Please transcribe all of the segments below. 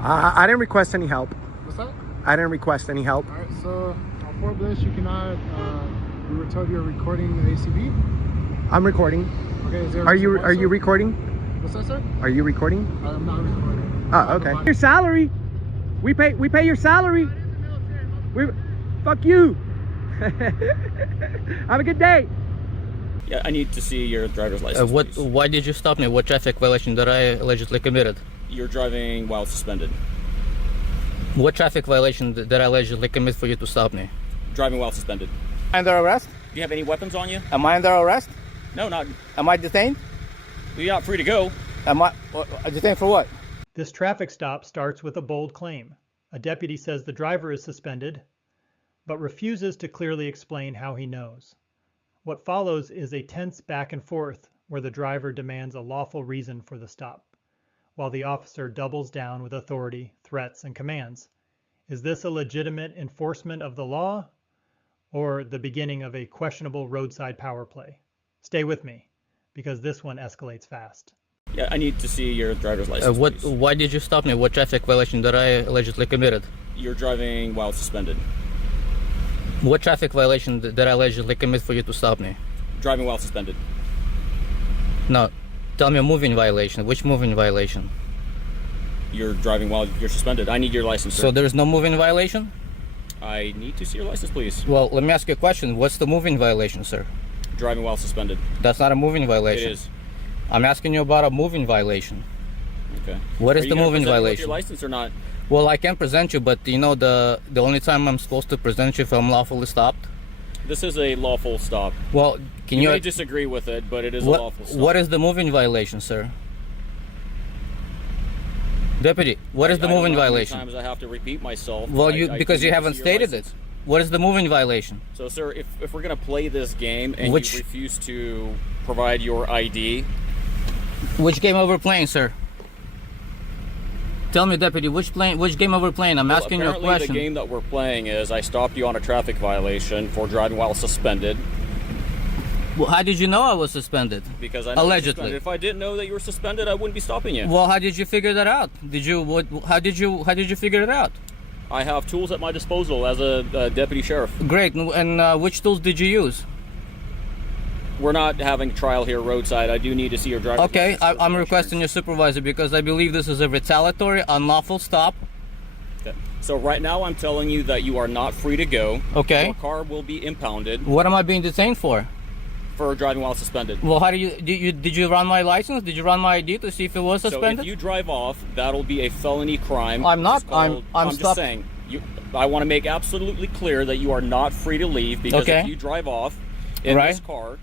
I didn't request any help. What's that? I didn't request any help. Alright, so for this you cannot, we were told you're recording the ACB. I'm recording. Okay, is there Are you recording? What's that, sir? Are you recording? I'm not recording. Oh, okay. Your salary. We pay your salary. Fuck you. Have a good day. Yeah, I need to see your driver's license. Please. Why did you stop me? What traffic violation did I allegedly committed? You're driving while suspended. What traffic violation did I allegedly commit for you to stop me? Driving while suspended. Under arrest? Do you have any weapons on you? Am I under arrest? No, not. Am I detained? You're not free to go. Am I detained for what? This traffic stop starts with a bold claim. A deputy says the driver is suspended, but refuses to clearly explain how he knows. What follows is a tense back and forth where the driver demands a lawful reason for the stop, while the officer doubles down with authority, threats, and commands. Is this a legitimate enforcement of the law or the beginning of a questionable roadside power play? Stay with me, because this one escalates fast. Yeah, I need to see your driver's license. Please. Why did you stop me? What traffic violation did I allegedly committed? You're driving while suspended. What traffic violation did I allegedly commit for you to stop me? Driving while suspended. No, tell me a moving violation. Which moving violation? You're driving while you're suspended. I need your license, sir. So there's no moving violation? I need to see your license, please. Well, let me ask you a question. What's the moving violation, sir? Driving while suspended. That's not a moving violation. It is. I'm asking you about a moving violation. Okay. What is Are the you moving gonna present me with violation? your license or not? Well, I can present you, but you know the only time I'm supposed to present you if I'm lawfully stopped? This is a lawful stop. Well, can You you may disagree with it, but it is a lawful stop. What is the moving violation, sir? Deputy, what is the moving violation? Sometimes I have to repeat myself. Well, because you need to haven't see your stated license. it. What is the moving violation? So, sir, if we're going to play this game and Which- you refuse to provide your ID, Which game are we playing, sir? Tell me, Deputy, which game are we playing? I'm asking you a apparently question. the game that we're playing is I stopped you on a traffic violation for driving while suspended. Well, how did you know I was suspended? Because I know you're Allegedly. suspended. If I didn't know that you were suspended, I wouldn't be stopping you. Well, how did you figure that out? How did you figure it out? I have tools at my disposal as a deputy sheriff. Great. And which tools did you use? We're not having trial here roadside. I do need to see your driver's Okay, license. I'm requesting your supervisor because I believe this is a retaliatory, unlawful stop. Okay. So right now I'm telling you that you are not free to go. Okay. Your car will be impounded What am I being detained for? for driving while suspended. Well, how did you run my license? Did you run my ID to see if it was So suspended? if you drive off, that'll be a felony crime. I'm not. It's called- I'm just stopped. saying. I want to make absolutely clear that you are not free to leave because Okay. if you drive off in Right. this car,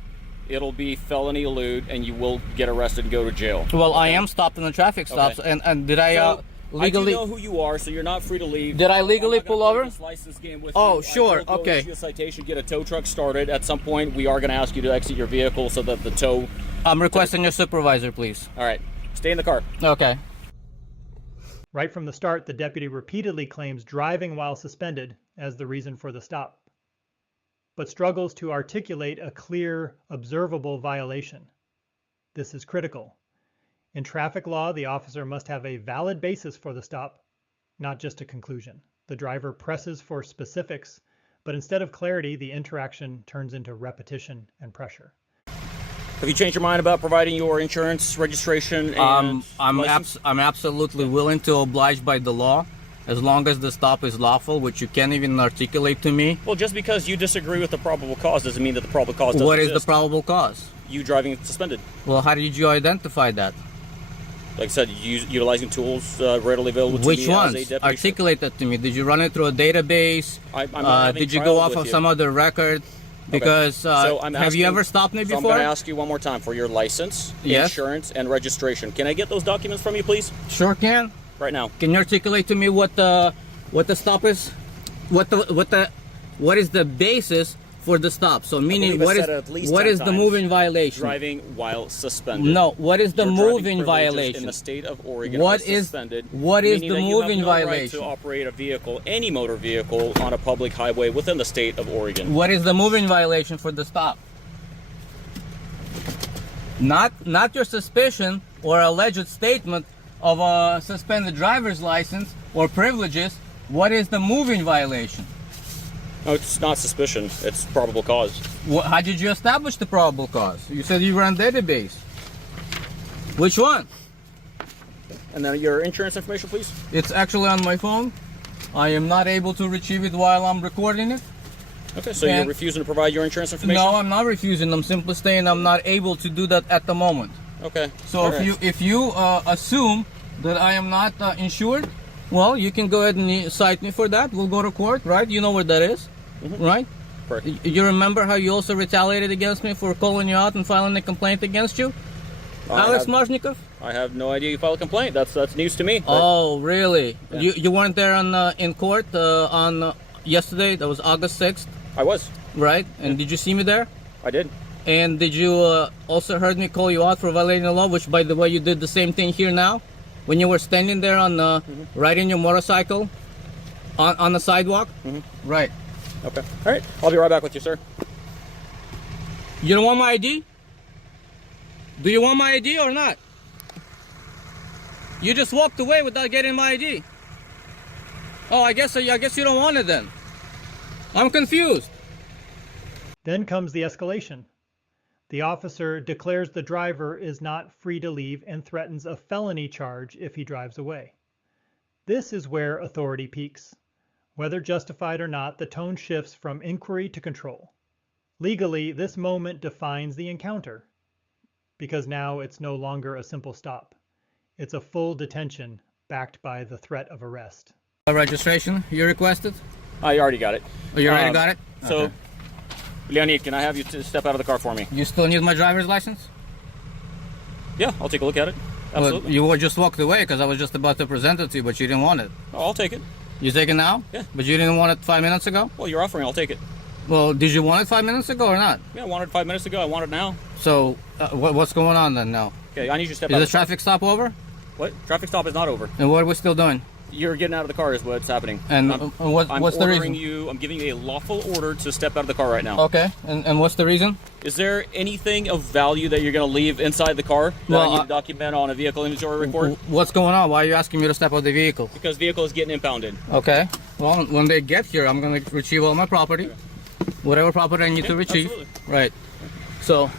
it'll be felony elude and you will get arrested and go to jail. Well, I am stopped in the traffic stops, Okay. and did I So, legally? I do know who you are, so you're not free to leave. Did I legally I'm not gonna pull play over? This license game with Oh, you. sure, I will go okay. issue a citation, get a tow truck started. At some point, we are going to ask you to exit your vehicle so that the tow. I'm requesting your supervisor, please. All right, stay in the car. Okay. Right from the start, the deputy repeatedly claims driving while suspended as the reason for the stop, but struggles to articulate a clear, observable violation. This is critical. In traffic law, the officer must have a valid basis for the stop, not just a conclusion. The driver presses for specifics, but instead of clarity, the interaction turns into repetition and pressure. Have you changed your mind about providing your insurance registration and license? I'm absolutely willing to oblige by the law, as long as the stop is lawful, which you can't even articulate to me. Well, just because you disagree with the probable cause doesn't mean that the probable cause doesn't What is exist. the probable cause? You driving suspended. Well, how did you identify that? Like I said, utilizing tools readily available to Which me ones? as a deputy. Articulate that to me. Did you run it through a database? I'm not having did you trial go off with of you. some other record? Because So I'm have you asking- ever stopped me So I'm before? going to ask you one more time for your license, Yes. insurance, and registration. Can I get those documents from you, please? Sure can. Right now. Can you articulate to me what the stop is? What is the basis for the stop? So meaning believe I what said it at least 10 is the times. moving violation? Driving while suspended. No, what is the Your driving moving privileges violation? in the state of Oregon What are is- suspended, what is meaning the that moving you have no violation? right to operate a vehicle, any motor vehicle, on a public highway within the state of Oregon. What is the moving violation for the stop? Not your suspicion or alleged statement of a suspended driver's license or privileges, what is the moving violation? No, it's not suspicion. It's probable cause. How did you establish the probable cause? You said you ran database. Which one? And then your insurance information, please. It's actually on my phone. I am not able to retrieve it while I'm recording it. Okay, so you're refusing to provide your insurance information? No, I'm not refusing. I'm simply saying I'm not able to do that at the moment. Okay. So if you assume that I am not insured, well, you can go ahead and cite me for that. We'll go to court, right? You know where that is, right? Correct. You remember how you also retaliated against me for calling you out and filing a complaint against you? Alex Marzhnikov? I have no idea you filed a complaint. That's news to me. Oh, really? Yeah. You weren't there in court on yesterday? That was August 6th? I was. Right? And did you see me there? I did. And did you also heard me call you out for violating the law, which, by the way, you did the same thing here now? When you were standing there on riding your motorcycle on the sidewalk? Right. Okay. All right. I'll be right back with you, sir. You don't want my ID? Do you want my ID or not? You just walked away without getting my ID. Oh, I guess you don't want it then. I'm confused. Then comes the escalation. The officer declares the driver is not free to leave and threatens a felony charge if he drives away. This is where authority peaks. Whether justified or not, the tone shifts from inquiry to control. Legally, this moment defines the encounter, because now it's no longer a simple stop. It's a full detention backed by the threat of arrest. Registration you requested? I already got it. Oh, you already got it? So, Okay. Leonid, can I have you to step out of the car for me? You still need my driver's license? Yeah, I'll take a look at it. Absolutely. Well, you just walked away because I was just about to present it to you, but you didn't want it. Oh, I'll take it. You take it now? Yeah. But you didn't want it 5 minutes ago? Well, you're offering, I'll take it. Well, did you want it 5 minutes ago or not? Yeah, I wanted it 5 minutes ago. I want it now. So, what's going on then now? Okay, I need you to step Is out. the traffic stop over? What? Traffic stop is not over. And what are we still doing? You're getting out of the car is what's happening. And I'm what's the reason? I'm giving you a lawful order to step out of the car right now. Okay, and what's the reason? Is there anything of value that you're going to leave inside the car that I need to document on a vehicle inventory report? What's going on? Why are you asking me to step out of the vehicle? Because vehicle is getting impounded. Okay, well, when they get here, I'm going to retrieve all my property. Whatever property I need to retrieve. Absolutely. Right. So,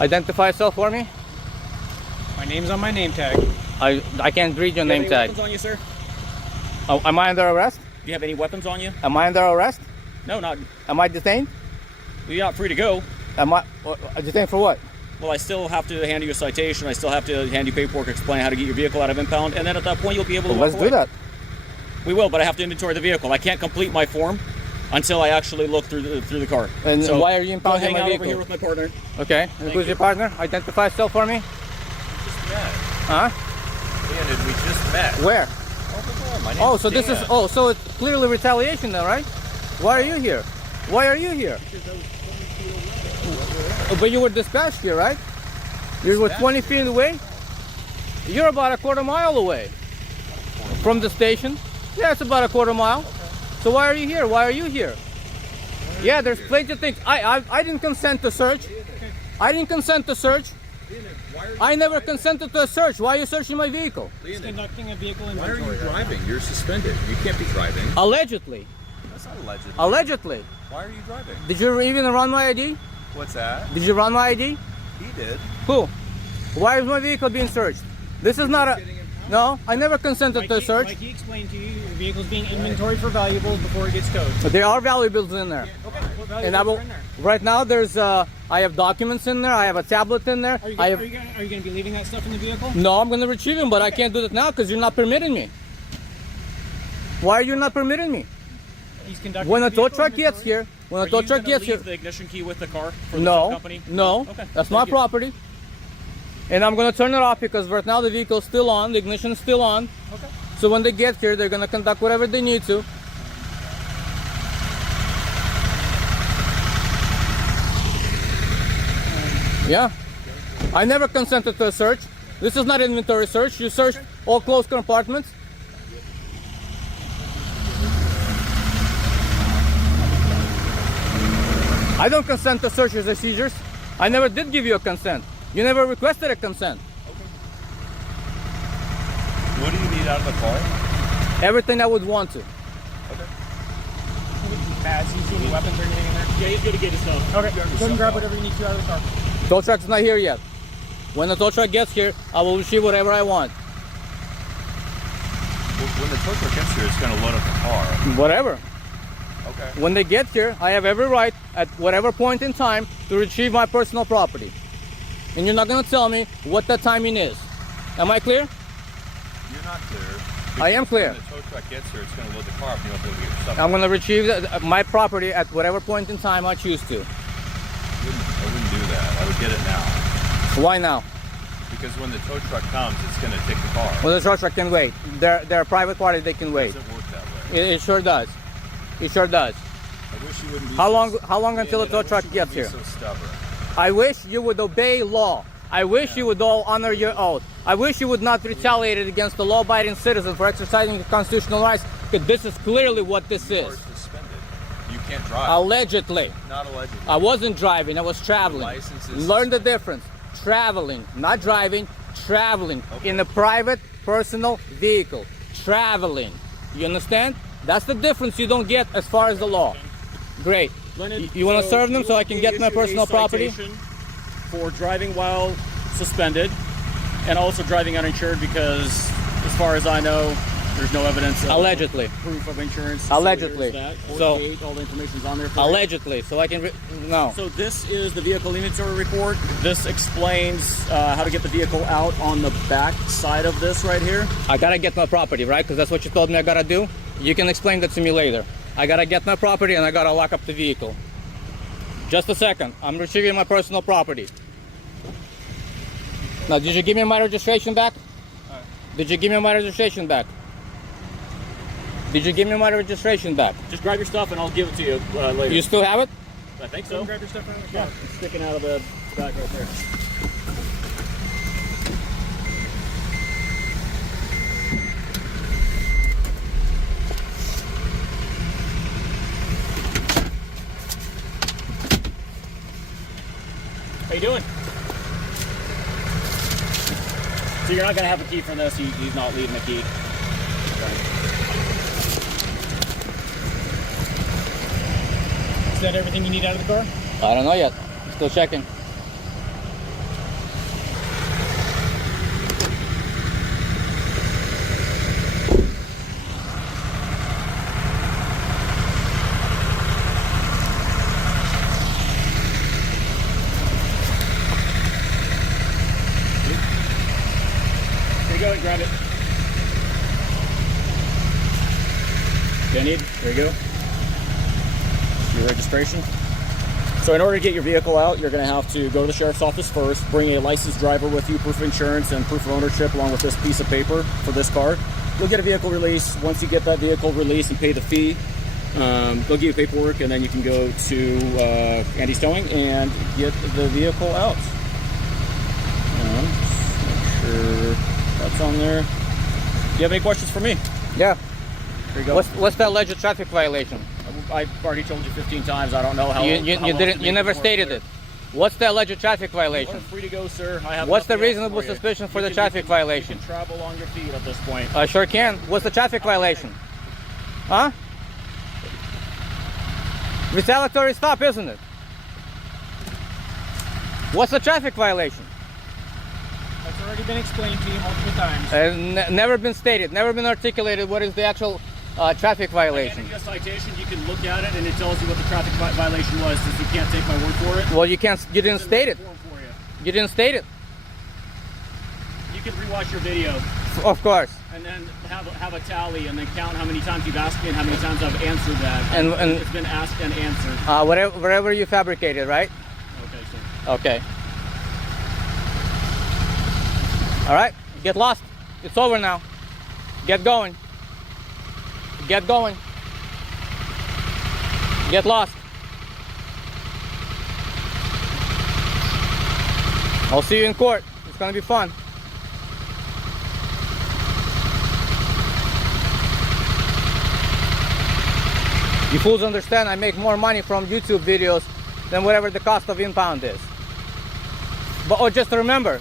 identify yourself for me. My name's on my name tag. I can't read your Do you have name any tag. weapons on you, sir? Oh, am I under arrest? Do you have any weapons on you? Am I under arrest? No, not. Am I detained? You're not free to go. Am I detained for what? Well, I still have to hand you a citation. I still have to hand you paperwork, explain how to get your vehicle out of impound, and then at that point you'll be able to walk Let's away. do that. We will, but I have to inventory the vehicle. I can't complete my form until I actually look through the car. And so why are you go impounding hang my out vehicle? over here with my partner. Okay. And who's your partner? Identify yourself for me. Just met. Huh? And we just met. Where? My name's Oh, so this is Dan. so it's clearly retaliation then, right? Why are you here? Why are you here? But you were dispatched here, right? You were 20 feet away. You're about a quarter mile away from the station. Yeah, it's about a quarter mile. So why are you here? Why are you here? Yeah, there's plenty of things. I didn't consent to search. I didn't consent to search. I never consented to a search. Why are you searching my vehicle? He's conducting a vehicle Why are inventory. you driving? You're suspended. You can't be driving. Allegedly. That's not allegedly. Allegedly. Why are you driving? Did you even run my ID? What's that? Did you run my ID? He did. Who? Why is my vehicle being searched? This is not a... No, I never consented to a search. Like he explained to you, your vehicle's being inventoried for valuables before it gets towed. But there are valuables in there. Okay, what valuables And I will, are in there? right now there's I have documents in there, I have a tablet in there. Are you I going to be leaving that stuff in the vehicle? No, I'm going to retrieve them, but I can't do that now because you're not permitting me. Why are you not permitting me? He's conducting When a a tow vehicle truck gets inventory? here, when a Are tow you truck gonna gets leave here, the ignition key with the car for the no, tow company? no, Okay. that's Thank my you. property. And I'm going to turn it off because right now the vehicle's still on, the ignition's still on. Okay. So when they get here, they're going to conduct whatever they need to. Yeah. I never consented to a search. This is not inventory search. You searched all closed compartments. I don't consent to searches and seizures. I never did give you a consent. You never requested a consent. need out of the car? Everything I would want to. Okay. Pads, you see any weapons or anything in there? Yeah, he's gonna get his stuff. Okay, go and grab whatever you need to out of the car. Tow truck's not here yet. When the tow truck gets here, I will retrieve whatever I want. When the tow truck gets here, it's going to load up the car. Whatever. Okay. When they get here, I have every right at whatever point in time to retrieve my personal property. And you're not going to tell me what that timing is. Am I clear? You're not clear. I am clear. When the tow truck gets here, it's going to load the car up and you'll be able to get your stuff. I'm going to retrieve my property at whatever point in time I choose to. I wouldn't do that. I would get it now. Why now? Because when the tow truck comes, it's going to take the car. Well, the tow truck can wait. They're a private party, they can It wait. doesn't work that way. It sure does. It sure does. I wish you wouldn't be How so long until the tow truck gets here? So stubborn. I wish you would obey law. I wish you would all honor your oath. I wish you would not retaliate against the law-abiding citizen for exercising your constitutional rights, because this is clearly what this You are is. suspended. You can't drive. Allegedly. Not allegedly. I wasn't driving, I was traveling. License is Learn the suspended. difference. Traveling, not driving, traveling in a private personal vehicle. Traveling. You understand? That's the difference you don't get as far as the law. Great. You want to serve them so I can get my personal property? For driving while suspended and also driving uninsured, because as far as I know, there's no evidence of Allegedly. proof of insurance. Allegedly. So, there's that. So- 48, all the information's on there for you. Allegedly. So I can... No. So this is the vehicle inventory report. This explains how to get the vehicle out on the back side of this right here. I gotta get my property, right? Because that's what you told me I gotta do. You can explain that to me later. I gotta get my property and I gotta lock up the vehicle. Just a second. I'm retrieving my personal property. Now, did you give me my registration back? Did you give me my registration back? Did you give me my registration back? Just grab your stuff and I'll give it to you later. You still have it? I think so. Grab your stuff out of the car. It's sticking out of the back right there. How you doing? So you're not gonna have a key for this. He's not leaving the key. Is that everything you need out of the car? I don't know yet. Still checking. Here you go, and grab it. There you go. Your registration. So in order to get your vehicle out, you're going to have to go to the sheriff's office first, bring a licensed driver with you, proof of insurance and proof of ownership along with this piece of paper for this car. You'll get a vehicle release. Once you get that vehicle released and pay the fee, they'll give you paperwork, and then you can go to Andy's Towing and get the vehicle out. Just make sure that's on there. Do you have any questions for me? Yeah. Here you go. What's the alleged traffic violation? I've already told you 15 times. I don't know how. You how didn't. else to You make never more stated clear. it. What's the alleged traffic You are violation? free to go, sir. I have What's the nothing else reasonable for you. suspicion for You the can- traffic you violation? can travel on your feet at this point. I sure can. What's the traffic violation? Huh? Retaliatory stop, isn't it? What's the traffic violation? That's already been explained to you multiple times. Never been stated, never been articulated what is the actual traffic I violation. handed you a citation. You can look at it, and it tells you what the traffic violation was. Since you can't take my word for it. Well, you can't. You didn't It's in state the it. form for you. You didn't state it. You can rewatch your video Of course. and then have a tally, and then count how many times you've asked me and how many times I've answered that. And it's been asked and answered. Whatever you fabricated, right? Okay, sir. Okay. All right. Get lost. It's over now. Get going. Get going. Get lost. I'll see you in court. It's gonna be fun. You fools understand I make more money from YouTube videos than whatever the cost of impound is. But just remember,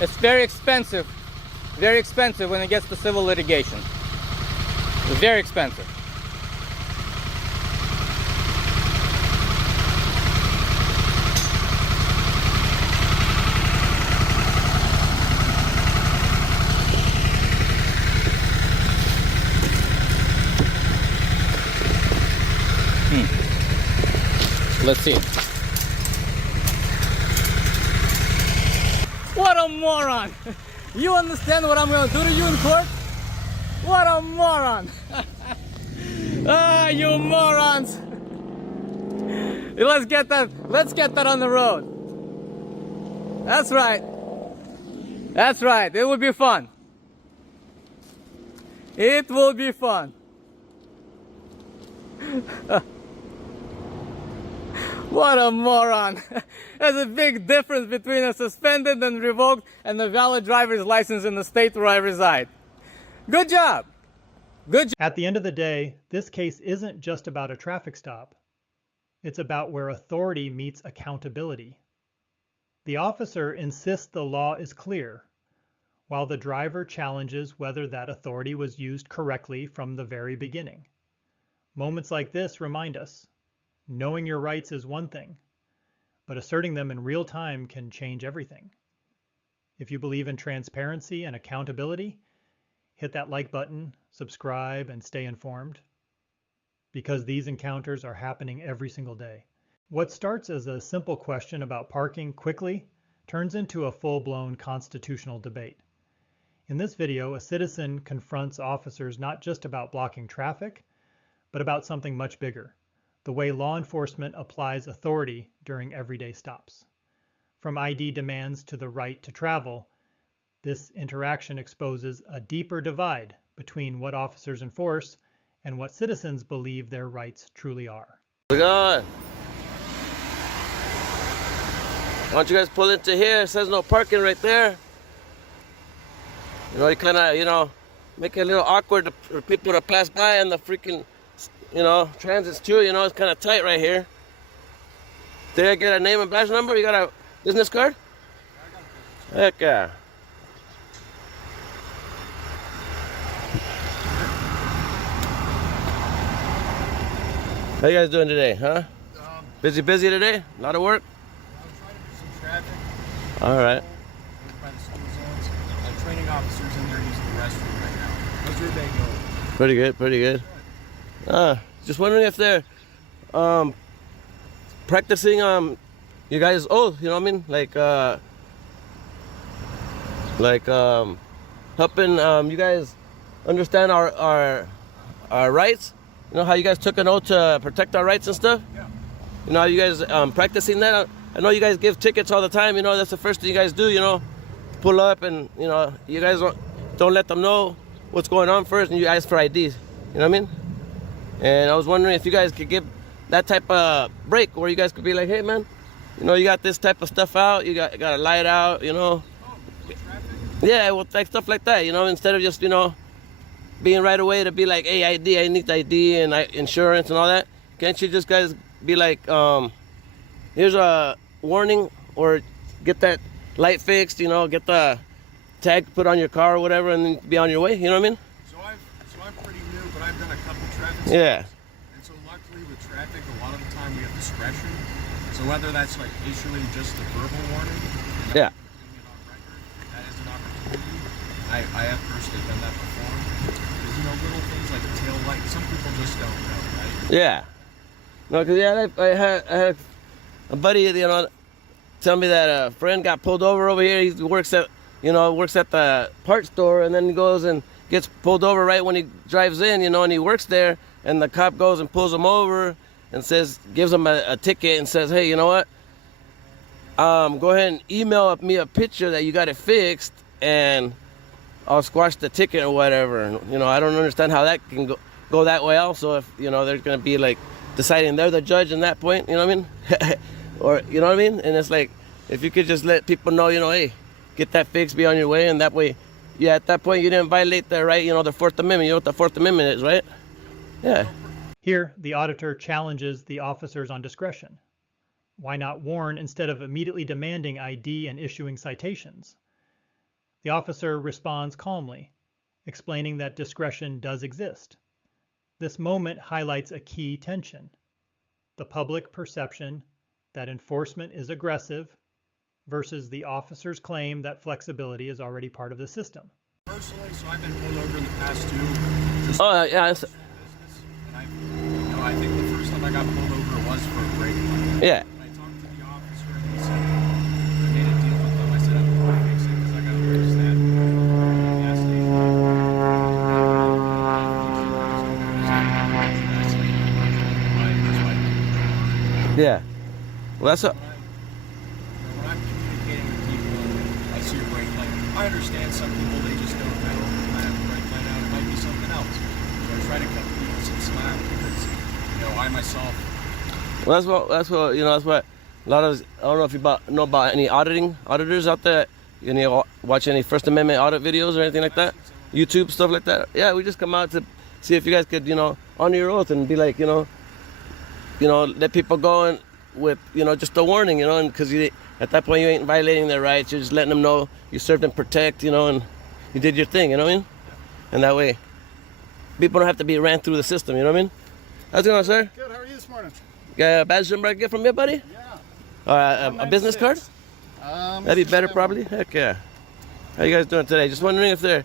it's very expensive Very expensive when it gets to civil litigation. Very expensive. Let's see. What a moron! You understand what I'm gonna do to you in court? What a moron! Ah, you morons! Let's get that on the road. That's right. That's right. It will be fun. It will be fun. What a moron! There's a big difference between a suspended and revoked and a valid driver's license in the state where I reside. Good job! Good job! At the end of the day, this case isn't just about a traffic stop. It's about where authority meets accountability. The officer insists the law is clear, while the driver challenges whether that authority was used correctly from the very beginning. Moments like this remind us, knowing your rights is one thing, but asserting them in real time can change everything. If you believe in transparency and accountability, hit that like button, subscribe, and stay informed, because these encounters are happening every single day. What starts as a simple question about parking quickly turns into a full-blown constitutional debate. In this video, a citizen confronts officers not just about blocking traffic, but about something much bigger: the way law enforcement applies authority during everyday stops. From ID demands to the right to travel, this interaction exposes a deeper divide between what officers enforce and what citizens believe their rights truly are. We're going. Why don't you guys pull into here? It says no parking right there. You know, you kind of, make it a little awkward for people to pass by, and the freaking, transit's too, it's kind of tight right here. Did I get a name and badge number? You got a business card? Heck yeah. How you guys doing today, huh? Busy today? A lot of work? I'm trying to do some traffic. All right. By the school zones. Training officers in there using the restroom right now. How's your day going? Pretty good. Just wondering if they're practicing you guys oath, you know what I mean? Like helping you guys understand our rights. You know how you guys took an oath to protect our rights and stuff? Yeah. You know how you guys practicing that? I know you guys give tickets all the time, that's the first thing you guys do, pull up and, you guys don't let them know what's going on first, and you ask for IDs, you know what I mean? And I was wondering if you guys could give that type of break where you guys could be like, hey man, you got this type of stuff out, you got a light out, traffic? Yeah, well, like stuff like that, instead of just, being right away to be like, hey, ID, I need ID and insurance and all that. Can't you just guys be like, here's a warning, or get that light fixed, get the tag put on your car or whatever, and then be on your way, you know what I mean? So I'm pretty new, but I've done a couple traffic stops. Yeah. And so luckily with traffic, a lot of the time we have discretion. So whether that's like issuing just a verbal warning, Yeah. putting it on record, that is an opportunity. I have personally done that before. Because little things like a tail light, some people just don't know, right? Yeah. No, because I had a buddy, tell me that a friend got pulled over here. He works at the parts store, and then he goes and gets pulled over right when he drives in, and he works there, and the cop goes and pulls him over and gives him a ticket and says, hey, you know what? Go ahead and email me a picture that you got it fixed, and I'll squash the ticket or whatever. And, I don't understand how that can go that way also, if, they're going to be like deciding they're the judge in that point, you know what I mean? Or, you know what I mean? And it's like, if you could just let people know, hey, get that fixed, be on your way, and that way, yeah, at that point you didn't violate the right, the Fourth Amendment. You know what the Fourth Amendment is, right? Yeah. Here, the auditor challenges the officers on discretion. Why not warn instead of immediately demanding ID and issuing citations? The The officer responds calmly, explaining that discretion does exist. This moment highlights a key tension: the public perception that enforcement is aggressive versus the officer's claim that flexibility is already part of the system. Personally, so I've been pulled over in the past too. Just Oh yeah, business, and I think the first time I got pulled over was for a brake light. yeah. I talked to the officer and he said, I made a deal with him. I said, I'm going to fix it because I got to fix that gas station. Yeah. Well, that's a. When I'm communicating with people and I see a brake light, I understand some people, they just don't know. I have a brake light out, it might be something else. So I try to cut people some slack because, I myself. Well, that's what that's what a lot of. I don't know if you know about any auditors out there. You watch any First Amendment audit videos or anything like that, YouTube stuff like that. Yeah, we just come out to see if you guys could honor your oath and be like let people go and with just a warning, and because at that point you ain't violating their rights. You're just letting them know you served and protect, and you did your thing. You know what I mean? And that way, people don't have to be ran through the system. You know what I mean? How's it going, sir? Good. How are you this morning? Got a badge number I can get from you, buddy? Yeah. A business card? That'd be better, probably. Heck yeah. How you guys doing today? Just wondering if they're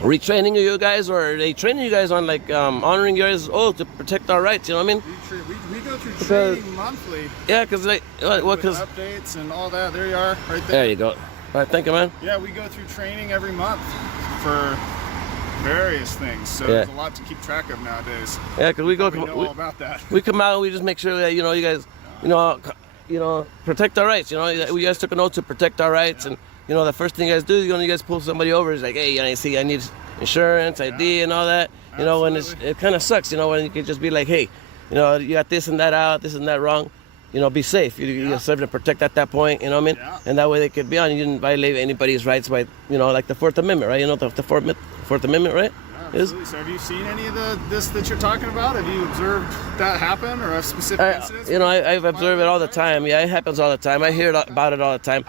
retraining you guys, or are they training you guys on honoring your guys' oath to protect our rights? You know what I mean? We go through training monthly. Yeah, because with updates and all that. There you are, right there. There you go. All right, thank you, man. Yeah, we go through training every month for various things. So there's a lot to keep track of nowadays. Yeah, because we know all about that. We come out and we just make sure that you guys, protect our rights. We guys took an oath to protect our rights, and the first thing you guys do, you guys pull somebody over. It's like, hey, I need insurance, ID, and all that. When it kind of sucks. When you can just be like, hey, you got this and that out, this and that wrong. Be safe. You serve to protect at that point. You know what I mean? Yeah. And that way they could be on. You didn't violate anybody's rights by, like the Fourth Amendment, right? The Fourth Amendment, right? Yeah, absolutely. So have you seen any of this that you're talking about? Have you observed that happen, or a specific incidents? I've observed it all the time. Yeah, it happens all the time. I hear about it all the time.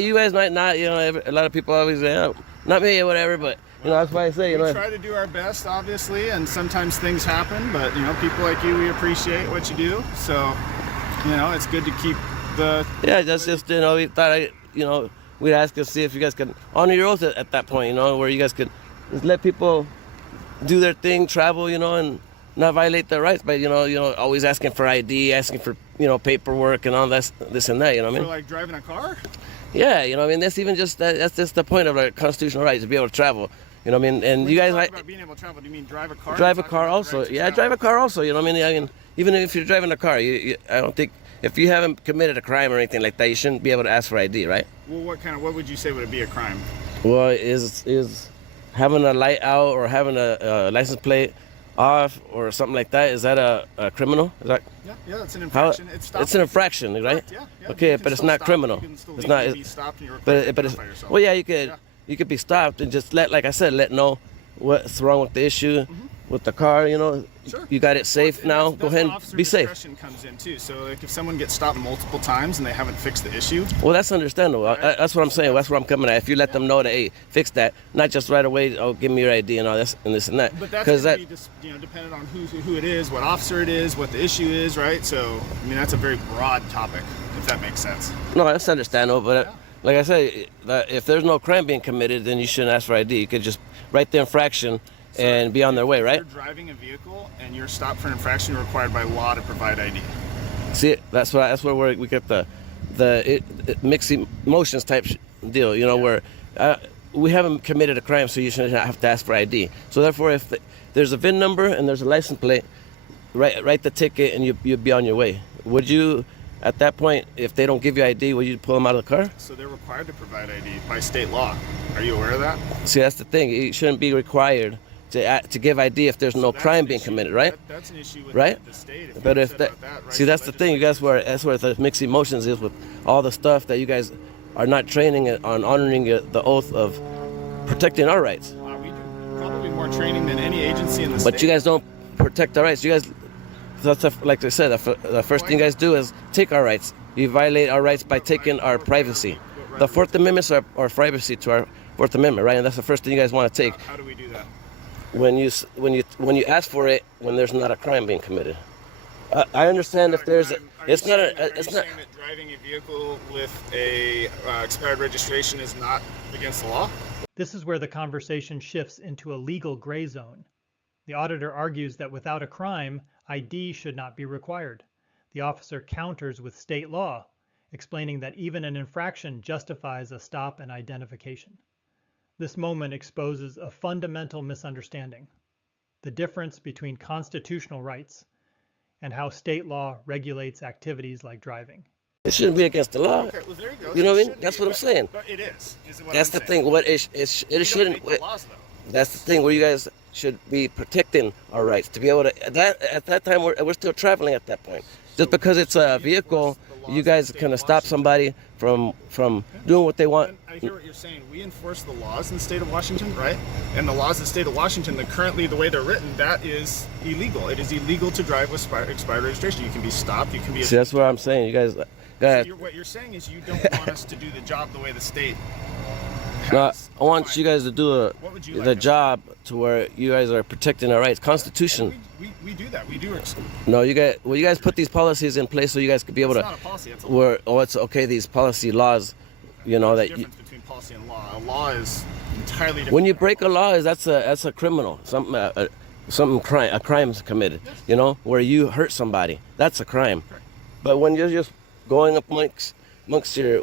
You guys might not. A lot of people always say, not me or whatever, but that's why I say, we try to do our best, obviously, and sometimes things happen, but people like you, we appreciate what you do. So it's good to keep the. Yeah, that's just we thought we'd ask to see if you guys could honor your oath at that point, where you guys could just let people do their thing, travel, and not violate their rights by always asking for ID, asking for paperwork and all this and that. You know what I mean? For like driving a car. Yeah, that's even that's just the point of our constitutional right, to be able to travel. You know what I mean? And when you guys talk about being able to travel, do you mean drive a car? Drive a car also. Yeah, drive a car also. You know what I mean? Even if you're driving a car, I don't think, if you haven't committed a crime or anything like that, you shouldn't be able to ask for ID, right? Well, what would you say would be a crime? Well, is having a light out or having a license plate off or something like that, is that a criminal? Is that? Yeah, it's an infraction. It's an infraction, right? Yeah. Okay, but it's not criminal. It's not. Be stopped and you're but it's well, yeah, you could be stopped and just like I said, know what's wrong with the issue with the car. Sure. You got it safe now. Go ahead and be safe. Discretion comes in too. So like if someone gets stopped multiple times and they haven't fixed the issue. Well, that's understandable. Right. That's what I'm saying. That's where I'm coming at. If you let them know that, hey, fix that, not just right away. Oh, give me your ID and all this and this and that. But that's going to be just, dependent on who it is, what officer it is, what the issue is, right? So that's a very broad topic, if that makes sense. No, that's understandable. But like I said, if there's no crime being committed, then you shouldn't ask for ID. You could just write the infraction and be on their way, right? If you're driving a vehicle and you're stopped for an infraction, you're required by law to provide ID. See, that's where we get the mixed emotions type deal. Where we haven't committed a crime, so you shouldn't have to ask for ID. So therefore, if there's a VIN number and there's a license plate, write the ticket and you'd be on your way. Would you? At that point, if they don't give you ID, will you pull them out of the car? So they're required to provide ID by state law. Are you aware of that? See, that's the thing. You shouldn't be required to give ID if there's no crime being committed, right? That's an issue with the state. But if that, see, that's the thing. You guys that's where the mixed emotions is with all the stuff that you guys are not training on honoring the oath of protecting our rights. We do probably more training than any agency in the state. But you guys don't protect our rights. You guys. Like I said, the first thing you guys do is take our rights. You violate our rights by taking our privacy. the Fourth Amendment is our privacy to our Fourth Amendment, right? And that's the first thing you guys want to take. How do we do that? When you ask for it when there's not a crime being committed. I understand if there's it's not saying that driving a vehicle with a expired registration is not against the law? This is where the conversation shifts into a legal gray zone. The auditor argues that without a crime, ID should not be required. The officer counters with state law, explaining that even an infraction justifies a stop and identification. This moment exposes a fundamental misunderstanding: the difference between constitutional rights and how state law regulates activities like driving. it shouldn't be against the law. Okay, well, there you go. You know what I It mean? should That's be, what I'm saying. But it is. What That's I'm the saying. thing. What it You don't shouldn't. make the laws, though. That's the thing where you guys should be protecting our rights to be able to. At that time, we're still traveling at that point. Just because it's a vehicle, you guys kind of stop somebody from doing what they want. I hear what you're saying. We enforce the laws in the state of Washington, right? And the laws in the state of Washington, currently the way they're written, that is illegal. It is illegal to drive with expired registration. You can be stopped. You can be. See, that's what I'm saying. You guys, go ahead. What you're saying is you don't want us to do the job the way the state. No, I want you guys to do What would you like the us to job to where you guys are protecting our rights. Constitution. We do that. We do. No, you guys put these policies in place so you guys could be able It's to. not a policy. It's a law. It's okay. These policy laws, you know There's that a you, difference between policy and law. A law is entirely different. when you break a law, that's a criminal. Something crime. A crime's committed. You know, where you hurt somebody, that's a crime. But when you're just going up amongst your,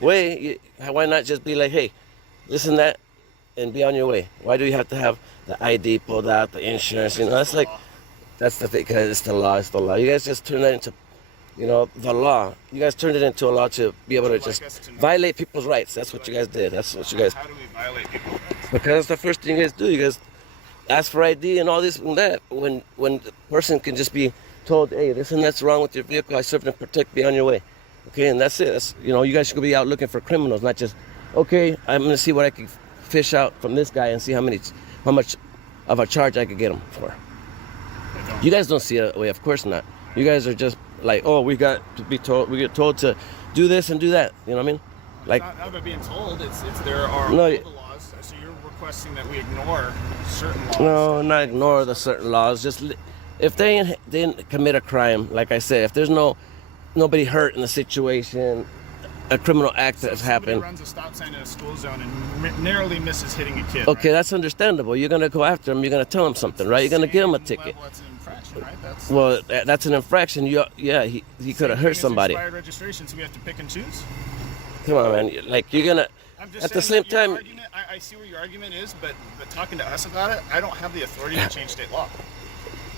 way, why not just be like, hey, listen that, and be on your way? Why do you have to have the ID pulled out, the insurance? That's the thing, because it's the law. It's the law. You guys just turn that into, the law. You guys turned it into a law to be able to just violate people's rights. That's what you guys did. That's what you guys. How do we violate people's rights? Because the first thing you guys do, you guys ask for ID and all this and that. When the person can just be told, hey, this and that's wrong with your vehicle. I serve and protect. Be on your way. Okay, and that's it. You guys should be out looking for criminals, not just, okay, I'm gonna see what I can fish out from this guy and see how much of a charge I could get him for. You guys don't see it that way, of course not. You guys are just like, oh, we get told to do this and do that. You know what I mean? Like, It's not about being told. It's there are No, all the laws. So you're requesting that we ignore certain laws. no, not ignore the certain laws. Just if they didn't commit a crime, like I said, if there's nobody hurt in the situation, a criminal act So has if somebody happened. runs a stop sign in a school zone and narrowly misses hitting a kid. Okay, right? that's understandable. You're gonna go after him. You're gonna tell him something, right? You're gonna give him a Same ticket. level, that's an infraction, right? That's an infraction. He could have hurt somebody. Expired registration, so we have to pick and choose. Come on, man. Like, you're gonna. I'm just At the saying same that your time, argument, I see what your argument is, but talking to us about it, I don't have the authority to change state law.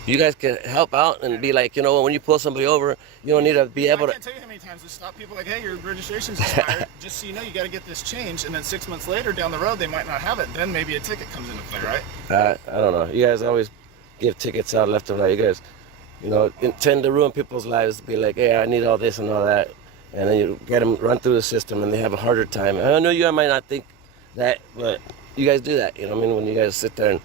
you guys can help out and be like, when you pull somebody over, you don't need to be able I to. can't tell you how many times we stop people like, hey, your registration's expired. Just so you know, you got to get this changed. And then 6 months later, down the road, they might not have it. Then maybe a ticket comes into play, right? I don't know. You guys always give tickets out left and right. You guys, intend to ruin people's lives. Be like, hey, I need all this and all that, and then you get them run through the system, and they have a harder time. I know you might not think that, but you guys do that. You know what I mean? When you guys sit there and,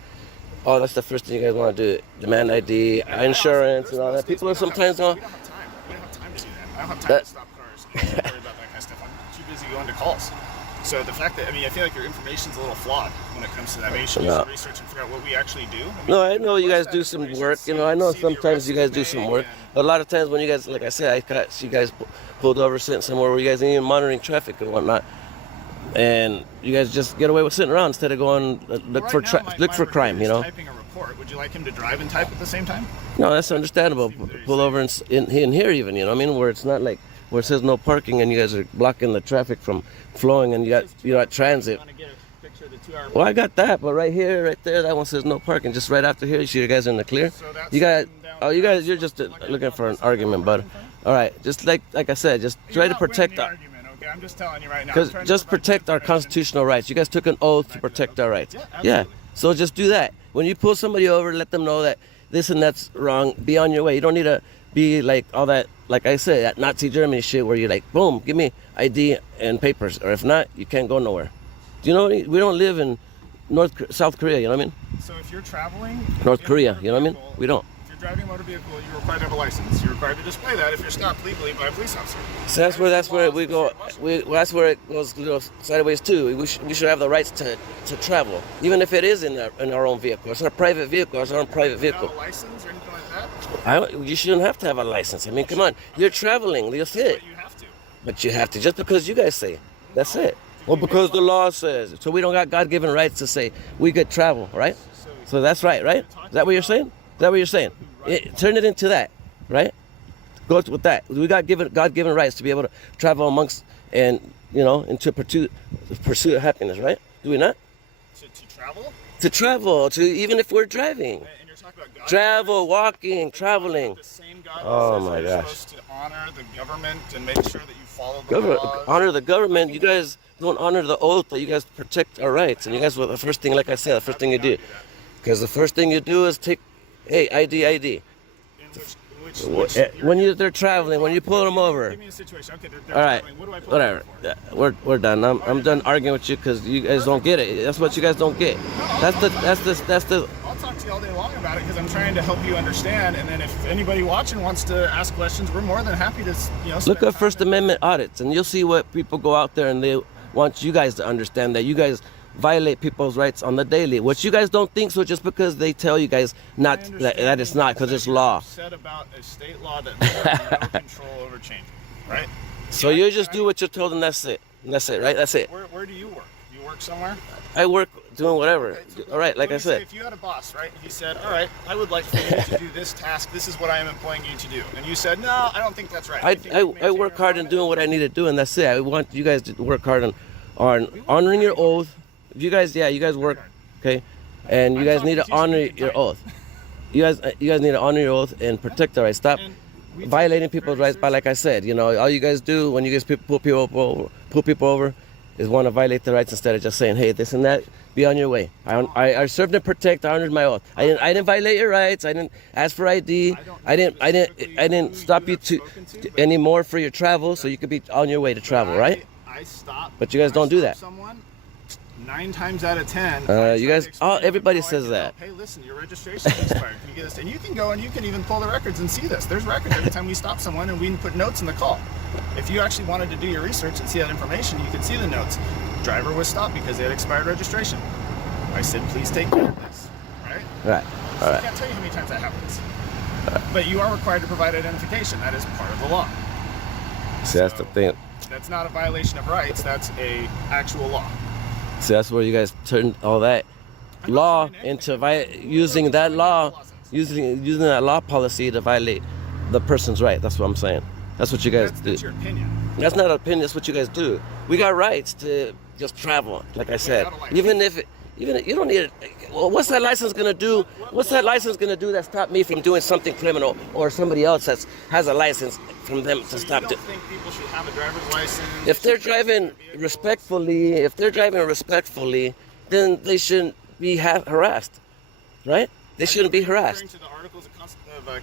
oh, that's the first thing you guys want to do: demand ID, insurance, and all that. People are sometimes We don't have time. We don't have time to do that. I don't have time to stop cars and worry about that kind of stuff. I'm too busy going to calls. So the fact that, I feel like your information's a little flawed when it comes to that. Maybe you should do some research and figure out what we actually do. No, I know you guys do some work. I know sometimes you guys do some work. But a lot of times when you guys, like I said, I see you guys pulled over sitting somewhere where you guys ain't even monitoring traffic and whatnot. And you guys just get away with sitting around instead of going look for crime, Typing a report. Would you like him to drive and type at the same time? No, that's understandable. Pull over in here even, where it's not like where it says no parking and you guys are blocking the traffic from flowing and you're at transit. Well, I got that, but right here, right there, that one says no parking. Just right after here, you see you guys are in the clear. You're just looking for an argument, bud. All right, just like I said, just try to protect our. Okay, I'm just telling you right now. Because just protect our constitutional rights. You guys took an oath to protect our rights. Yeah. So just do that. When you pull somebody over, let them know that this and that's wrong. Be on your way. You don't need to be like all that, like I said, that Nazi Germany shit where you're like, boom, give me ID and papers. Or if not, you can't go nowhere. Do you know, we don't live in South Korea, you know what I mean? So if you're traveling... North Korea, you know what I mean? We don't. If you're driving a motor vehicle, you're required to have a license. You're required to display that if you're stopped legally by a police officer. So that's where we go. That's where it goes, sideways too. We should have the rights to travel, even if it is in our own vehicle. It's our private vehicle. It's our own private Do you vehicle. have a license or anything like that? You shouldn't have to have a license. I mean, come on, you're traveling. That's it. But you have to. But you have to, just because you guys say. That's it. Well, because the law says. So we don't got God-given rights to say we could travel, right? So that's right? Is that what you're saying? Is that what you're saying? Turn it into that, right? Go with that. We got God-given rights to be able to travel amongst and, into pursuit of happiness, right? Do we not? To travel? To travel, even if we're driving. And you're talking about God. Travel, walking, traveling. The same God Oh says my that you're gosh. supposed to honor the government and make sure that you follow the laws. Honor the government. You guys don't honor the oath that you guys protect our rights. And you guys, the first thing, like I said, the first thing you do. Because the first thing you do is take, hey, ID. When they're traveling, when you pull them over. Give me a situation. Okay, they're All right, traveling. What do I pull whatever. them for? We're done. I'm done arguing with you because you guys don't get it. That's what you guys don't get. That's the. I'll talk to you all day long about it because I'm trying to help you understand. And then if anybody watching wants to ask questions, we're more than happy to, Look at First Amendment audits, and you'll see what people go out there and they want you guys to understand that you guys violate people's rights on the daily, which you guys don't think so just because they tell you guys not that it's not because it's law. Said about a state law that they have no control over changing, right? So you just do what you're told and that's it. And that's it, right? That's it. Where do you work? You work somewhere? I work doing whatever. Okay, so All right, like I let me say, said. if you had a boss, right? He said, all right, I would like for you to do this task. This is what I am employing you to do. And you said, no, I don't think that's right. I work hard in doing what I need to do, and that's it. I want you guys to work hard on honoring your oath. You guys work, okay? And you guys need to honor your oath. You guys need to honor your oath and protect the rights. Stop violating people's rights by, like I said, all you guys do when you guys pull people over is want to violate the rights instead of just saying, hey, this and that, be on your way. I served and protect. I honored my oath. I didn't violate your rights. I didn't ask for ID. I didn't stop you anymore for your travel, so you could be on your way to travel, right? But you guys don't do that. 9 times out of 10, you guys, everybody says that. Hey, listen, your registration is expired. Can you get this? And you can go and you can even pull the records and see this. There's records every time we stop someone, and we can put notes in the call. If you actually wanted to do your research and see that information, you could see the notes. Driver was stopped because they had expired registration. I said, please take care of this, right? Right. So I can't tell you how many times that happens. But you are required to provide identification. That is part of the law. See, that's the thing. That's not a violation of rights. That's a actual law. See, that's where you guys turned all that law into using that law policy to violate the person's right. That's what I'm saying. That's what you guys do. That's your opinion. That's not an opinion. That's what you guys do. We got rights to just travel, like I said. Even if you don't need it. Well, what's that license gonna do? What's that license gonna do that stop me from doing something criminal, or somebody else that has a license from them to stop it? You don't think people should have a driver's license? If they're driving respectfully, then they shouldn't be harassed, right? They shouldn't be harassed. Referring to the Articles of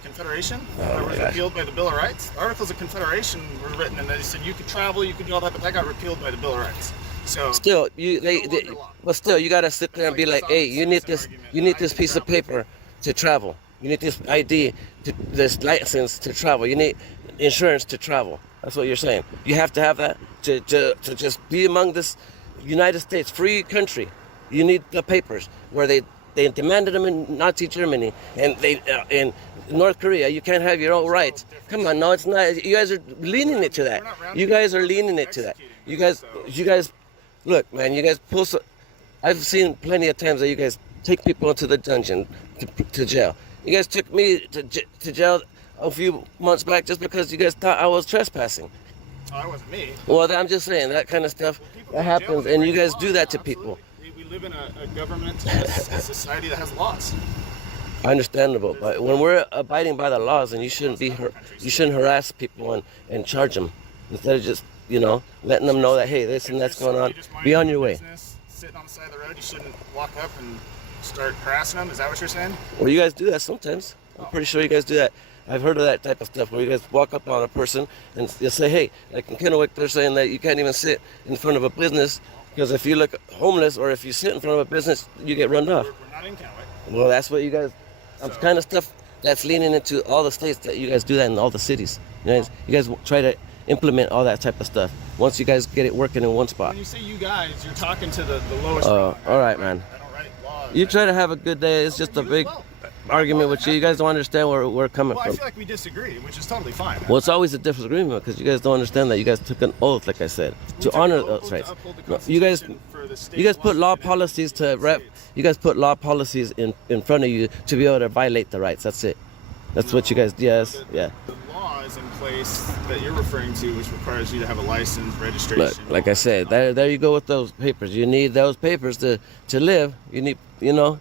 Confederation that was repealed by the Bill of Rights. The Articles of Confederation were written, and they said you could travel, you could do all that, but that got repealed by the Bill of Rights. So still, you gotta sit there and be like, hey, you need this piece of paper to travel. You need this ID, this license to travel. You need insurance to travel. That's what you're saying. You have to have that to just be among this United States free country. You need the papers where they demanded them in Nazi Germany, and in North Korea you can't have your own rights. Come on, no, it's not. You guys are leaning it to that. You guys are leaning it to that. You guys, look, man. You guys pull. I've seen plenty of times that you guys take people into the dungeon to jail. You guys took me to jail a few months back just because you guys thought I was trespassing. Oh, that wasn't me. Well, I'm just saying that kind of stuff that happens, and you guys do that to people. We live in a government, a society that has laws. Understandable, but when we're abiding by the laws, then you shouldn't harass people and charge them instead of just letting them know that, hey, this and that's going on. Be on your way. Sitting on the side of the road, you shouldn't walk up and start harassing them. Is that what you're saying? Well, you guys do that sometimes. I'm pretty sure you guys do that. I've heard of that type of stuff where you guys walk up on a person and you say, hey, like in Kennewick, they're saying that you can't even sit in front of a business because if you look homeless or if you sit in front of a business, you get run off. We're not in Kennewick. Well, that's what you guys, kind of stuff that's leaning into all the states that you guys do that in all the cities. You guys try to implement all that type of stuff once you guys get it working in one spot. When you say you guys, you're talking to the lowest. All right, man. I don't write laws. You try to have a good day. It's just a big argument with you. You guys don't understand where we're coming Well, from. I feel like we disagree, which is totally fine. Well, it's always a disagreement because you guys don't understand that you guys took an oath, like I said, to honor those rights. No, you guys put law policies to rep. You guys put law policies in front of you to be able to violate the rights. That's it. That's what you guys. Yes, yeah. The law is in place that you're referring to, which requires you to have a license, registration. Look, like I said, there you go with those papers. You need those papers to live. You need, you know.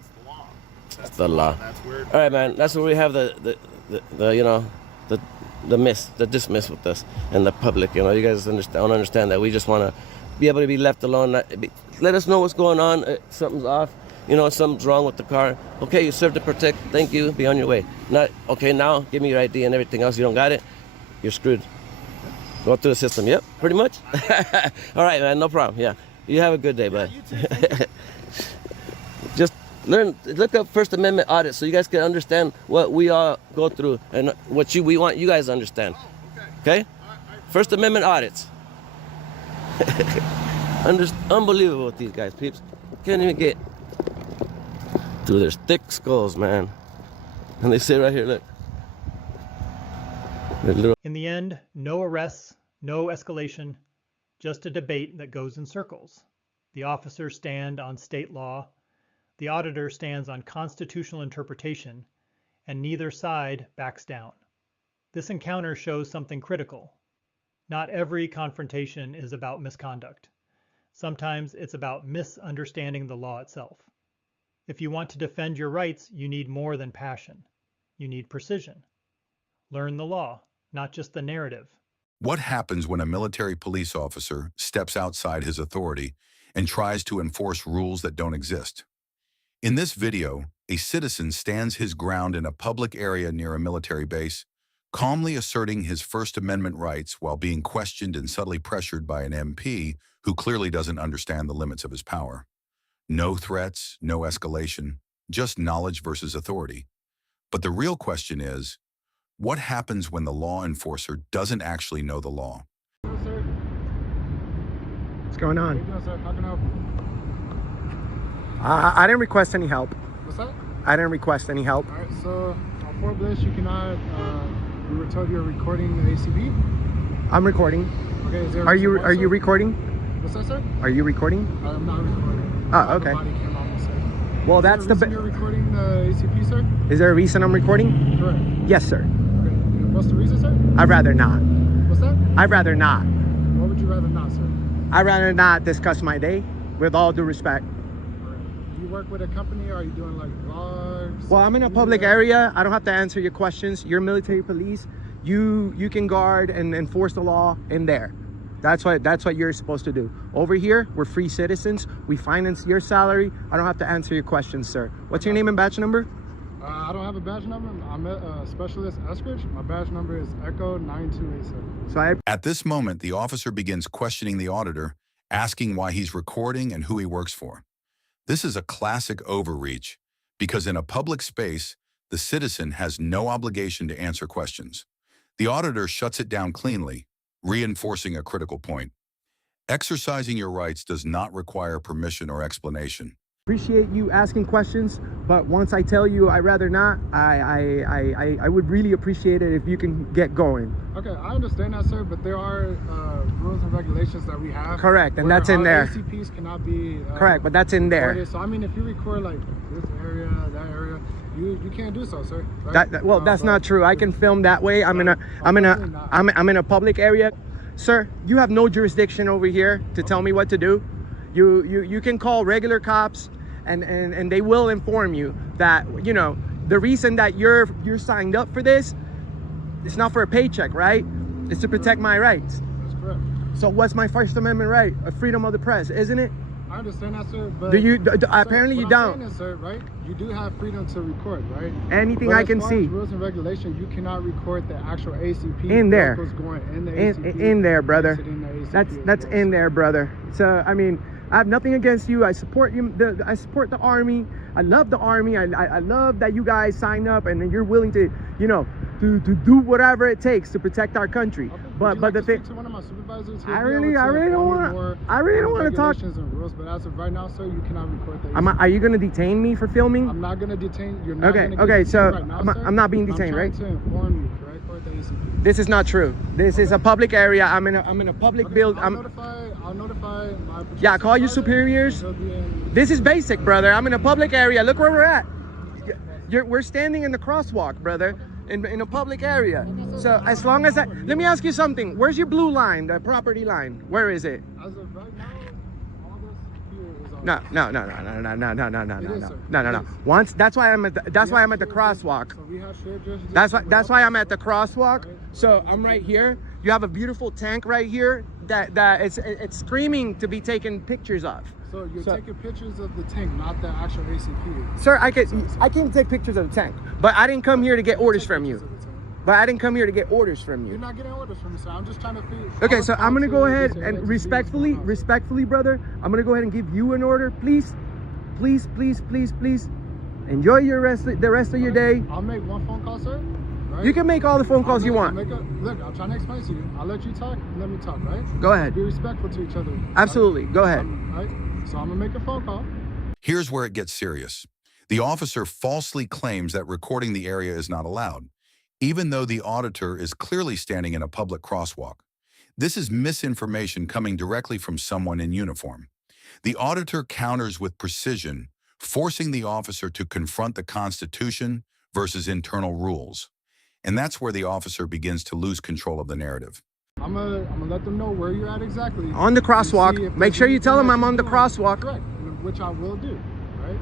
That's the law. That's weird. All right, man. That's where we have the dismiss with us and the public. You know, you guys don't understand that. We just want to be able to be left alone. Let us know what's going on. Something's off. You know, something's wrong with the car. Okay, you served to protect. Thank you. Be on your way. Not okay. Now give me your ID and everything else. You don't got it. You're screwed. Go through the system. Yep, pretty much. All right, man. No problem. Yeah. You have a good day, bud. Just look up First Amendment audit so you guys can understand what we all go through and what we want you guys to understand. Okay? First Amendment audits. Unbelievable with these guys, peeps. Can't even get through their thick skulls, man. And they say right here, look. In the end, no arrests, no escalation, just a debate that goes in circles. The officers stand on state law, the auditor stands on constitutional interpretation, and neither side backs down. This encounter shows something critical. Not every confrontation is about misconduct. Sometimes it's about misunderstanding the law itself. If you want to defend your rights, you need more than passion. You need precision. Learn the law, not just the narrative. What happens when a military police officer steps outside his authority and tries to enforce rules that don't exist? In this video, a citizen stands his ground in a public area near a military base, calmly asserting his First Amendment rights while being questioned and subtly pressured by an MP who clearly doesn't understand the limits of his power. No threats, no escalation, just knowledge versus authority. But the real question is, what happens when the law enforcer doesn't actually know the law? What's going on? How can I help you? I didn't request any help. What's that? I didn't request any help. All right, so for this, you cannot. We were told you're recording the ACB. I'm recording. Okay. Is there Are you recording? What's that, sir? Are you recording? I'm not recording. Oh, okay. Body cam on this, sir. Well, Is that's there a the. reason you're recording the ACP, sir? Is there a reason I'm recording? Correct. Yes, sir. Okay. What's the reason, sir? I'd rather not. What's that? I'd rather not. What would you rather not, sir? I'd rather not discuss my day, with all due respect. All right. Do you work with a company, or are you doing like vlogs? Well, I'm in a public area. I don't have to answer your questions. You're military police. You can guard and enforce the law in there. That's what you're supposed to do. Over here, we're free citizens. We finance your salary. I don't have to answer your questions, sir. What's your name and badge number? I don't have a badge number. I'm a specialist escort. My badge number is Echo 9287. So At this moment, the officer begins questioning the auditor, asking why he's recording and who he works for. This is a classic overreach because in a public space, the citizen has no obligation to answer questions. The auditor shuts it down cleanly, reinforcing a critical point. Exercising your rights does not require permission or explanation. appreciate you asking questions, but once I tell you I'd rather not, I would really appreciate it if you can get going. Okay, I understand that, sir, but there are rules and regulations that we have. Correct, and that's in there. ACPs cannot be correct, but that's in there. recorded. So I mean, if you record like this area, that area, you can't do so, sir. Right? Well, that's not true. I can film that way. I'm in a public area. Sir, you have no jurisdiction over here to tell me what to do. You can call regular cops and they will inform you that, you know, the reason that you're signed up for this, it's not for a paycheck, right? It's to protect my rights. That's correct. So what's my First Amendment right? A freedom of the press, isn't it? I understand that, sir, but apparently you don't. Saying is, sir, right? You do have freedom to record, right? Anything but I can as far see. As rules and regulations, you cannot record the actual ACP in there. Going in the ACP, in there, brother. The That's in there, brother. So I mean, I have nothing against you. I support you. I support the Army. I love the Army. I love that you guys sign up and you're willing to, you know, to do whatever it takes to protect our country. Okay. But the thing, to one of my supervisors, I really don't want to talk. And rules, but as of right now, sir, you cannot record that. Are you going to detain me for filming? I'm not going to detain. You're not. Okay. So right now, I'm not being detained, right? I'm trying to inform you, correct? Or the ACP. This is not true. This is a public area. I'm in a public build. I'll notify my. Yeah, call your superiors. This is basic, brother. I'm in a public area. Look where we're at. We're standing in the crosswalk, brother. In a public area. So as long as let me ask you something. Where's your blue line, the property line? Where is it? As of right now, all this here is on. No. Once that's why I'm at the crosswalk. So we have shared jurisdiction. That's why I'm at the crosswalk. So I'm right here. You have a beautiful tank right here that it's screaming to be taken pictures of. So you're taking pictures of the tank, not the actual ACP. Sir, I can take pictures of the tank, but I didn't come here to get orders from you. You're not getting orders from me, sir. I'm just trying to figure. Okay, so I'm gonna go ahead and respectfully, brother, I'm gonna go ahead and give you an order. Please, enjoy the rest of your day. I'll make one phone call, sir. Right? You can make all the phone calls you want. Look, I'm trying to explain to you. I'll let you talk. Let me talk, right? Go ahead. Be respectful to each other. Absolutely. Go ahead. Right? So I'm gonna make a phone call. Here's where it gets serious. The officer falsely claims that recording the area is not allowed, even though the auditor is clearly standing in a public crosswalk. This is misinformation coming directly from someone in uniform. The auditor counters with precision, forcing the officer to confront the Constitution versus internal rules. And that's where the officer begins to lose control of the narrative. I'm gonna let them know where you're at exactly. On the crosswalk. Make sure you tell them I'm on the crosswalk. Correct, which I will do, right?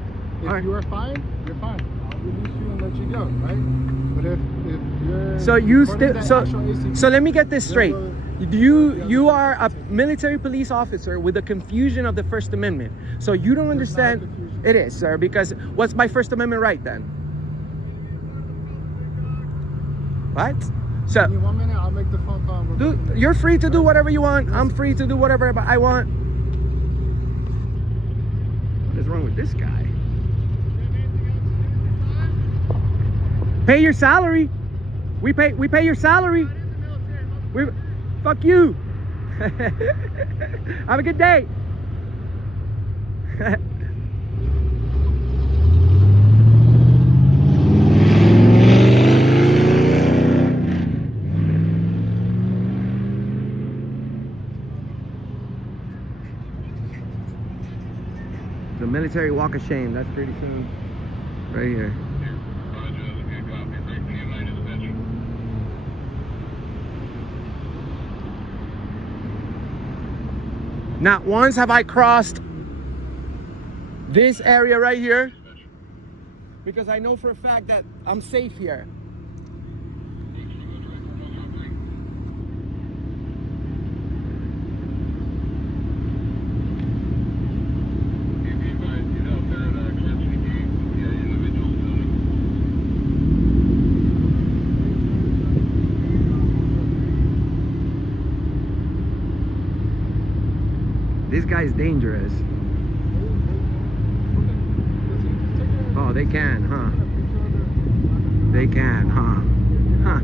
If you are fine, you're fine. I'll release you and let you go, right? But if you're so let me get this straight. You are a military police officer with the confusion of the First Amendment. So you don't understand. It is, sir, because what's my First Amendment right then? What? So, give me 1 minute, I'll make the phone call. Dude, you're free to do whatever you want. I'm free to do whatever I want. What is wrong with this guy? Pay your salary. We pay your salary. Fuck you. Have a good day. The military walk of shame. That's pretty soon. Right here. Not once have I crossed this area right here because I know for a fact that I'm safe here. This guy's dangerous. Oh, they can, huh? They can, huh? Huh?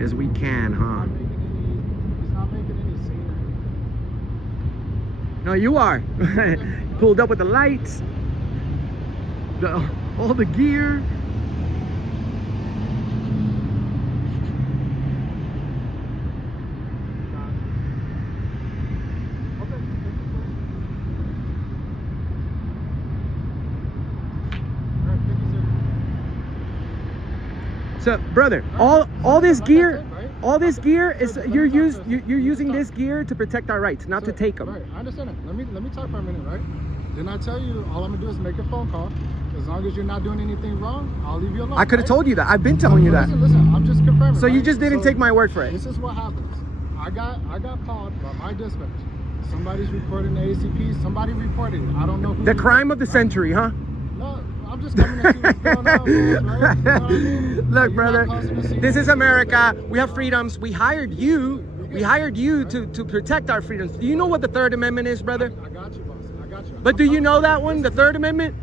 Yes, we can, huh? No, you are. Pulled up with the lights, all the gear. So, brother, all this gear is you're using this gear to protect our rights, not to take them. Right, I understand that. Let me talk for a minute, right? Then I tell you, all I'm gonna do is make a phone call. As long as you're not doing anything wrong, I'll leave you alone. I could have told you that. I've been telling you that. Listen, I'm just confirming. So you just didn't take my word for it. This is what happens. I got called by my dispatch. Somebody's reporting the ACP. Somebody reported it. I don't know who. The crime of the century, huh? No, I'm just coming to see what's going on, right? You know what I mean? Look, brother, this is America. We have freedoms. We hired you. We hired you to protect our freedoms. Do you know what the Third Amendment is, brother? I got you, boss. I got you. But do you know that one, the Third Amendment?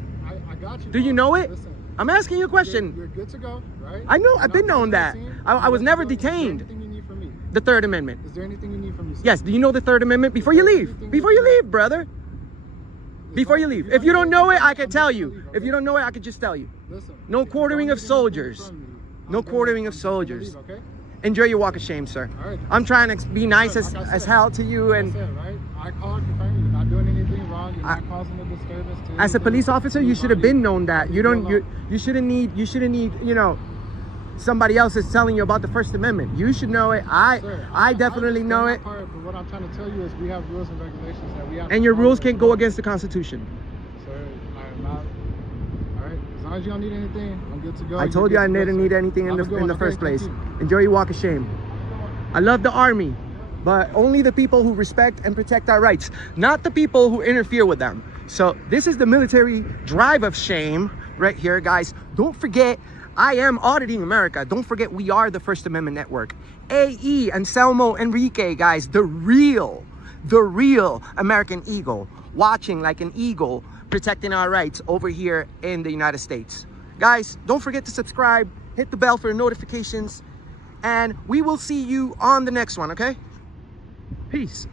got you. Do you know it? Listen, I'm asking you a question. You're good to go, right? I know. You're I've been not known that. I was never detained. Is there anything you need from me? The Third Amendment. Is there anything you need from me, sir? Yes. Do you know the Third Amendment? Before you leave. Before you leave, brother. Before you leave. If you don't know it, I can tell you. If you don't know it, I could just tell you. Listen, No quartering of soldiers. No quartering of soldiers. Okay? Enjoy your walk of shame, sir. All right. I'm trying to be nice Like I as said, hell to you, like I and said, right? I called confirming you're not doing anything wrong. You're not causing a disturbance to as a police officer, you should have been known that. You don't. alone. You shouldn't need. You shouldn't need. You know, somebody else is telling you about the First Amendment. You should know it. Sir, I definitely understand know that it. part, but what I'm trying to tell you is we have rules and regulations that we have. And to your follow. rules can't go against the Constitution. Sir, I'm not. All right. As long as you don't need anything, I'm good to go. I told you I didn't need anything in the first place. Enjoy your walk of shame. I love the Army, but only the people who respect and protect our rights, not the people who interfere with them. So this is the military drive of shame right here, guys. Don't forget, I am auditing America. Don't forget, we are the First Amendment Network. AE, Anselmo Enrique, guys, the real American eagle, watching like an eagle, protecting our rights over here in the United States. Guys, don't forget to subscribe, hit the bell for notifications, and we will see you on the next one, okay? Peace.